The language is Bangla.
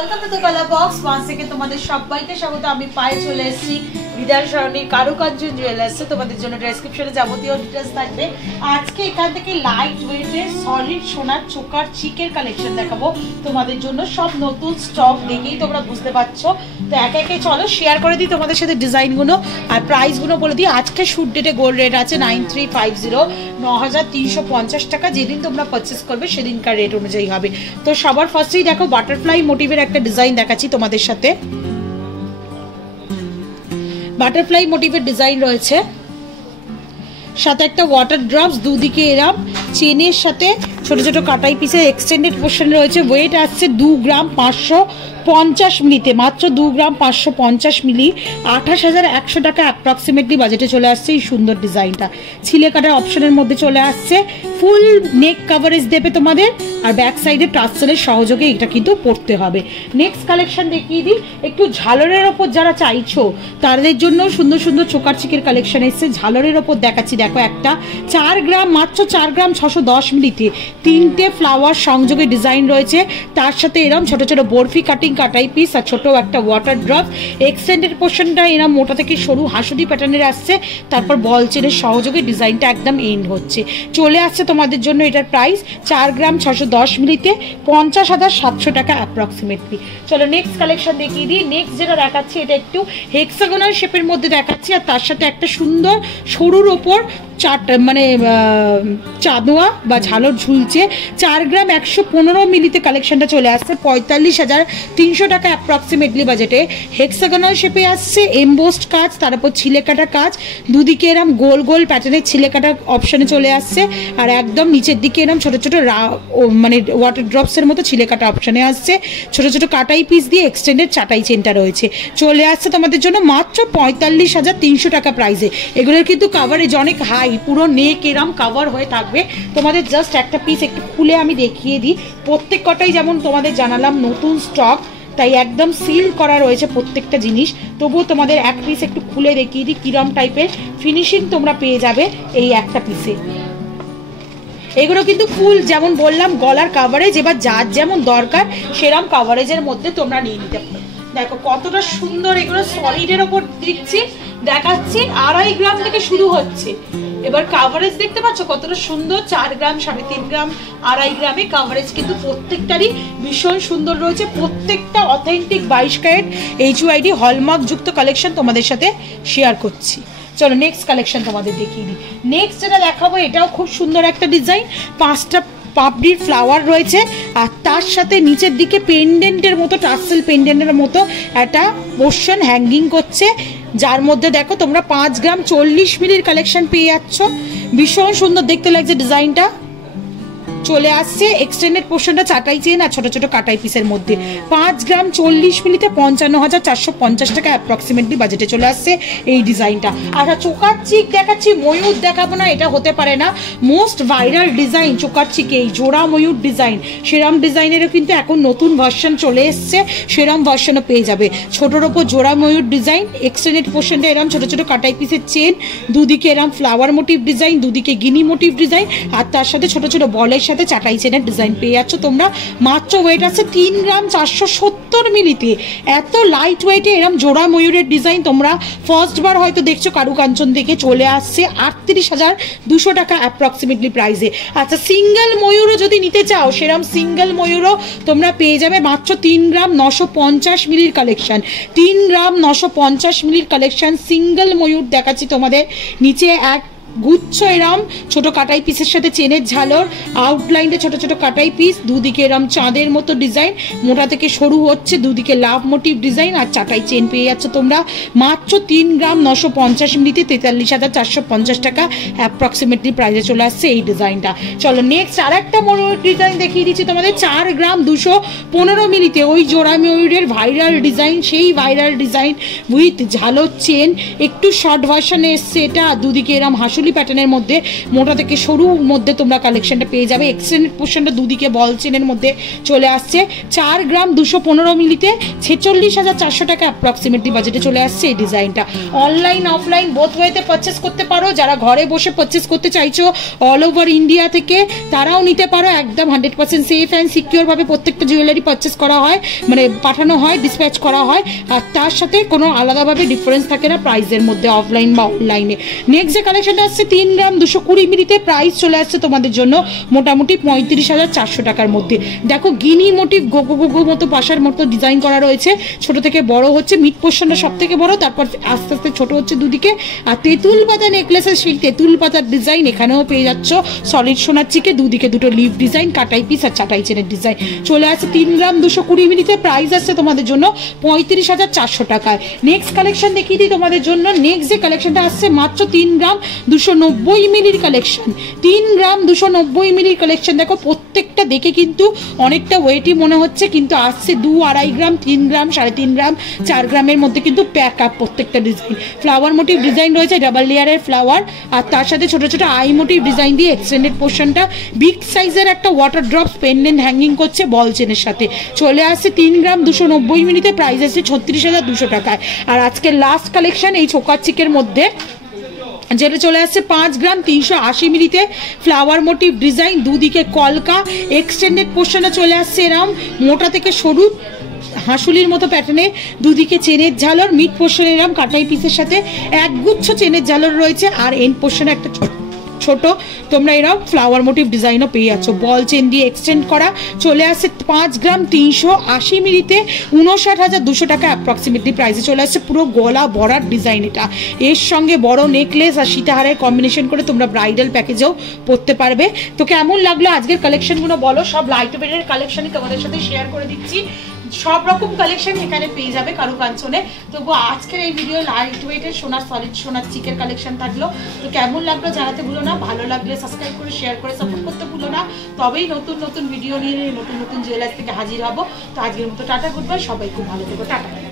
Welcome to the colour box. Once থেকে তোমাদের সবাইকে স্বাগত। আমি পায়ে চলে এসেছি বিদ্যার সরণির কারুকাঞ্চন জুয়েলার্সে। তোমাদের জন্য ডেসক্রিপশনে যাবতীয় ডিটেলস থাকবে। আজকে এখান থেকে লাইট ওয়েটের সলিড সোনার চোকার চিকের কালেকশন দেখাবো তোমাদের জন্য। সব নতুন স্টক দেখেই তোমরা বুঝতে পারছো। তো একে একে চলো শেয়ার করে দিই তোমাদের সাথে ডিজাইনগুলো আর প্রাইসগুলো বলে দিই। আজকে শুট ডেটে গোল্ড রেট আছে 9350, 9350 টাকা। যেদিন তোমরা পারচেস করবে সেদিনকার রেট অনুযায়ী হবে। তো সবার ফার্স্টেই দেখো বাটারফ্লাই মোটিভের একটা ডিজাইন দেখাচ্ছি তোমাদের সাথে। বাটারফ্লাই মোটিভের ডিজাইন রয়েছে, সাথে একটা ওয়াটার ড্রপস, দুদিকে এরম চেনের সাথে ছোট ছোট কাটাই পিসের এক্সটেন্ডেড পোর্শন রয়েছে। ওয়েট আসছে 2 গ্রাম 550 মিলিতে, মাত্র 2 গ্রাম 550 মিলি, 28,100 টাকা অ্যাপ্রক্সিমেটলি বাজেটে চলে আসছে এই সুন্দর ডিজাইনটা। ছিলে কাটার অপশনের মধ্যে চলে আসছে, ফুল নেক কাভারেজ দেবে তোমাদের, আর ব্যাক সাইডে টার্সেলের সহযোগে এটা কিন্তু পড়তে হবে। নেক্সট কালেকশন দেখিয়ে দিই। একটু ঝালরের ওপর যারা চাইছো তাদের জন্য সুন্দর সুন্দর চোকার চিকের কালেকশন এসছে। ঝালরের ওপর দেখাচ্ছি, দেখো একটা 4 গ্রাম, মাত্র 4 গ্রাম 610 মিলিতে 3টে ফ্লাওয়ার সংযোগে ডিজাইন রয়েছে। তার সাথে এরম ছোট ছোট বরফি কাটিং কাটাই পিস আর ছোট একটা ওয়াটার ড্রপ। এক্সটেন্ডেড পোর্শনটা এরম মোটা থেকে সরু হাসুটি প্যাটার্নের আসছে, তারপর বল চেনের সহযোগে ডিজাইনটা একদম এন্ড হচ্ছে। চলে আসছে তোমাদের জন্য এটার প্রাইস 4 গ্রাম 610 মিলিতে 50,700 টাকা অ্যাপ্রক্সিমেটলি। চলো নেক্সট কালেকশন দেখিয়ে দিই। নেক্সট যেটা দেখাচ্ছি এটা একটু হেক্সাগোনাল শেপের মধ্যে দেখাচ্ছি, আর তার সাথে একটা সুন্দর সরুর ওপর মানে চাঁদোয়া বা ঝালর ঝুলছে। 4 গ্রাম 115 মিলিতে কালেকশনটা চলে আসছে 45,300 টাকা অ্যাপ্রক্সিমেটলি বাজেটে। হেক্সাগোনাল শেপে আসছে, এমবোস্ট কাজ, তার উপর ছিলে কাটা কাজ, দুদিকে এরম গোল গোল প্যাটার্নের ছিলে কাটা অপশনে চলে আসছে, আর একদম নিচের দিকে এরম ছোট ছোট মানে ওয়াটার ড্রপসের মতো ছিলে কাটা অপশনে আসছে। ছোট ছোট কাটাই পিস দিয়ে এক্সটেন্ডেড চাটাই চেনটা রয়েছে। চলে আসছে তোমাদের জন্য মাত্র 45,300 টাকা প্রাইসে। এগুলোর কিন্তু কাভারেজ অনেক হাই, পুরো নেক এরম কাভার হয়ে থাকবে। তোমাদের জাস্ট একটা পিস একটু খুলে আমি দেখিয়ে দিই। প্রত্যেক কটাই যেমন তোমাদের জানালাম নতুন স্টক, তাই একদম সিল করা রয়েছে প্রত্যেকটা জিনিস। তবুও তোমাদের এক পিস একটু খুলে দেখিয়ে দিই কিরম টাইপের ফিনিশিং তোমরা পেয়ে যাবে এই একটা পিসে। এগুলো কিন্তু ফুল যেমন বললাম গলার কাভারেজ, এবার যার যেমন দরকার সেরম কাভারেজের মধ্যে তোমরা নিয়ে নিতে পারো। দেখো কতটা সুন্দর, এগুলো সলিডের ওপর দিচ্ছি দেখাচ্ছি। 2.5 গ্রাম থেকে শুরু হচ্ছে। এবার কাভারেজ দেখতে পাচ্ছ কতটা সুন্দর, 4 গ্রাম 3.5 গ্রাম 2.5 গ্রামে কাভারেজ কিন্তু প্রত্যেকটারই ভীষণ সুন্দর রয়েছে। প্রত্যেকটা অথেন্টিক 22 ক্যারেট HUID হলমার্ক যুক্ত কালেকশন তোমাদের সাথে শেয়ার করছি। চলো নেক্সট কালেকশন তোমাদের দেখিয়ে দিই। নেক্সট যেটা দেখাবো এটাও খুব সুন্দর একটা ডিজাইন। 5টা পাপড়ির ফ্লাওয়ার রয়েছে, আর তার সাথে নিচের দিকে পেন্ডেন্টের মতো, টার্সেল পেন্ডেন্টের মতো একটা পোর্শন হ্যাঙ্গিং করছে, যার মধ্যে দেখো তোমরা 5 গ্রাম 40 মিলির কালেকশন পেয়ে যাচ্ছ। ভীষণ সুন্দর দেখতে লাগছে ডিজাইনটা। চলে আসছে এক্সটেন্ডেড পোর্শনটা চাটাই চেন আর ছোট ছোট কাটাই পিসের মধ্যে। 5 গ্রাম 40 মিলিতে 55,450 টাকা অ্যাপ্রক্সিমেটলি বাজেটে চলে আসছে এই ডিজাইনটা। আচ্ছা চোকার চিক দেখাচ্ছি, ময়ূর দেখাবো না, এটা হতে পারে না। মোস্ট ভাইরাল ডিজাইন চোকার চিকে এই জোড়া ময়ূর ডিজাইন, সেরম ডিজাইনেরও কিন্তু এখন নতুন ভার্সন চলে এসছে, সেরম ভার্সনও পেয়ে যাবে। ছোটোর ওপর জোড়া ময়ূর ডিজাইন, এক্সটেন্ডেড পোর্শনটা এরম ছোট ছোট কাটাই পিসের চেন, দুদিকে এরম ফ্লাওয়ার মোটিভ ডিজাইন, দুদিকে গিনি মোটিভ ডিজাইন, আর তার সাথে ছোট ছোট বলের সাথে চাটাই চেনের ডিজাইন পেয়ে যাচ্ছ তোমরা। মাত্র ওয়েট আছে 3 গ্রাম 470 মিলিতে। এত লাইট ওয়েটে এরম জোড়া ময়ূরের ডিজাইন তোমরা ফার্স্টবার হয়তো দেখছো কারুকাঞ্চন থেকে। চলে আসছে 38,200 টাকা অ্যাপ্রক্সিমেটলি প্রাইসে। আচ্ছা সিঙ্গেল ময়ূরও যদি নিতে চাও সেরম সিঙ্গেল ময়ূরও তোমরা পেয়ে যাবে মাত্র 3 গ্রাম 950 মিলির কালেকশন। 3 গ্রাম 950 মিলির কালেকশন সিঙ্গেল ময়ূর দেখাচ্ছি তোমাদের। নিচে এক গুচ্ছ এরম ছোট কাটাই পিসের সাথে চেনের ঝালর, আউটলাইনে ছোট ছোট কাটাই পিস, দুদিকে এরম চাঁদের মতো ডিজাইন, মোটা থেকে সরু হচ্ছে, দুদিকে লাভ মোটিভ ডিজাইন, আর চাটাই চেন পেয়ে যাচ্ছ তোমরা মাত্র 3 গ্রাম 950 মিলিতে 43,450 টাকা অ্যাপ্রক্সিমেটলি প্রাইসে চলে আসছে এই ডিজাইনটা। চলো নেক্সট আর একটা ময়ূর ডিজাইন দেখিয়ে দিচ্ছি তোমাদের। 4 গ্রাম 215 মিলিতে ওই জোড়া ময়ূরের ভাইরাল ডিজাইন, সেই ভাইরাল ডিজাইন উইথ ঝালর চেন, একটু শর্ট ভার্সনে এসছে এটা, দুদিকে এরম হাসু হাঁসুলি প্যাটার্নের মধ্যে মোটা থেকে সরুর মধ্যে তোমরা কালেকশনটা পেয়ে যাবে। এক্সটেন্ডেড পোর্শনটা দুদিকে বল চেনের মধ্যে চলে আসছে। 4 গ্রাম 215 মিলিতে 46,400 টাকা অ্যাপ্রক্সিমেটলি বাজেটে চলে আসছে এই ডিজাইনটা। অনলাইন অফলাইন বোথ ওয়েতে পারচেস করতে পারো। যারা ঘরে বসে পারচেস করতে চাইছো অল ওভার ইন্ডিয়া থেকে তারাও নিতে পারো। একদম 100% সেফ অ্যান্ড সিকিউর ভাবে প্রত্যেকটা জুয়েলারি পারচেস করা হয়, মানে পাঠানো হয়, ডিসপ্যাচ করা হয়। আর তার সাথে কোনো আলাদাভাবে ডিফারেন্স থাকে না প্রাইসের মধ্যে অফলাইন বা অনলাইনে। নেক্সট যে কালেকশনটা আসছে 3 গ্রাম 220 মিলিতে, প্রাইস চলে আসছে তোমাদের জন্য মোটামুটি 35,400 টাকার মধ্যে। দেখো গিনি মোটিভ গোগো গোগো মতো পাশার মতো ডিজাইন করা রয়েছে। ছোট থেকে বড় হচ্ছে, মিড পোর্শনটা সব থেকে বড়, তারপর আস্তে আস্তে ছোট হচ্ছে দুদিকে। আর তেঁতুল পাতা নেকলেসের সেই তেঁতুল পাতার ডিজাইন এখানেও পেয়ে যাচ্ছ। সলিড সোনার চিকে দুদিকে দুটো লিভ ডিজাইন, কাটাই পিস আর চাটাই চেনের ডিজাইন চলে আসছে 3 গ্রাম 220 মিলিতে। প্রাইস আসছে তোমাদের জন্য 35,400 টাকায়। নেক্সট কালেকশন দেখিয়ে দিই তোমাদের জন্য। নেক্সট যে কালেকশনটা আসছে মাত্র 3 গ্রাম 290 মিলির কালেকশন। 3 গ্রাম 290 মিলির কালেকশন। দেখো প্রত্যেকটা দেখে কিন্তু অনেকটা ওয়েটই মনে হচ্ছে, কিন্তু আসছে 2-2.5 গ্রাম, 3 গ্রাম, 3.5 গ্রাম, 4 গ্রামের মধ্যে কিন্তু প্যাক আপ প্রত্যেকটা ডিজাইন। ফ্লাওয়ার মোটিভ ডিজাইন রয়েছে, ডাবল লেয়ারের ফ্লাওয়ার, আর তার সাথে ছোট ছোট আই মোটিভ ডিজাইন দিয়ে এক্সটেন্ডেড পোর্শনটা বিগ সাইজের একটা ওয়াটার ড্রপস পেন্ডেন্ট হ্যাঙ্গিং করছে বল চেনের সাথে। চলে আসছে 3 গ্রাম 290 মিলিতে, প্রাইস আসছে 36,200 টাকায়। আর আজকের লাস্ট কালেকশন এই চোকার চিকের মধ্যে, যেটা চলে আসছে 5 গ্রাম 380 মিলিতে। ফ্লাওয়ার মোটিভ ডিজাইন, দুদিকে কলকা, এক্সটেন্ডেড পোর্শনে চলে আসছে এরম মোটা থেকে সরু হাঁসুলির মতো প্যাটার্নে, দুদিকে চেনের ঝালর, মিড পোর্শনে এরম কাটাই পিসের সাথে একগুচ্ছ চেনের ঝালর রয়েছে। আর এন্ড পোর্শনে একটা ছোট তোমরা এরকম ফ্লাওয়ার মোটিভ ডিজাইনও পেয়ে যাচ্ছ, বল চেন দিয়ে এক্সটেন্ড করা। চলে আসছে 5 গ্রাম 380 মিলিতে, 59,200 টাকা অ্যাপ্রক্সিমেটলি প্রাইসে চলে আসছে। পুরো গলা ভরার ডিজাইন এটা, এর সঙ্গে বড় নেকলেস আর সীতাহারের কম্বিনেশন করে তোমরা ব্রাইডাল প্যাকেজেও পরতে পারবে। তো কেমন লাগলো আজকের কালেকশনগুলো বলো? সব লাইট ওয়েটের কালেকশনই তোমাদের সাথে শেয়ার করে দিচ্ছি। সব রকম কালেকশন এখানে পেয়ে যাবে কারুকাঞ্চনে। তবু আজকের এই ভিডিও লাইট ওয়েটের সোনার সলিড সোনার চিকের কালেকশন থাকলো। তো কেমন লাগলো জানাতে ভুলো না। ভালো লাগলে সাবস্ক্রাইব করে শেয়ার করে সাপোর্ট করতে ভুলো না। তবেই নতুন নতুন ভিডিও নিয়ে নতুন নতুন জুয়েলারি থেকে হাজির হবো। তো আজকের মতো টাটা, গুড বাই, সবাই খুব ভালো থেকো, টাটা।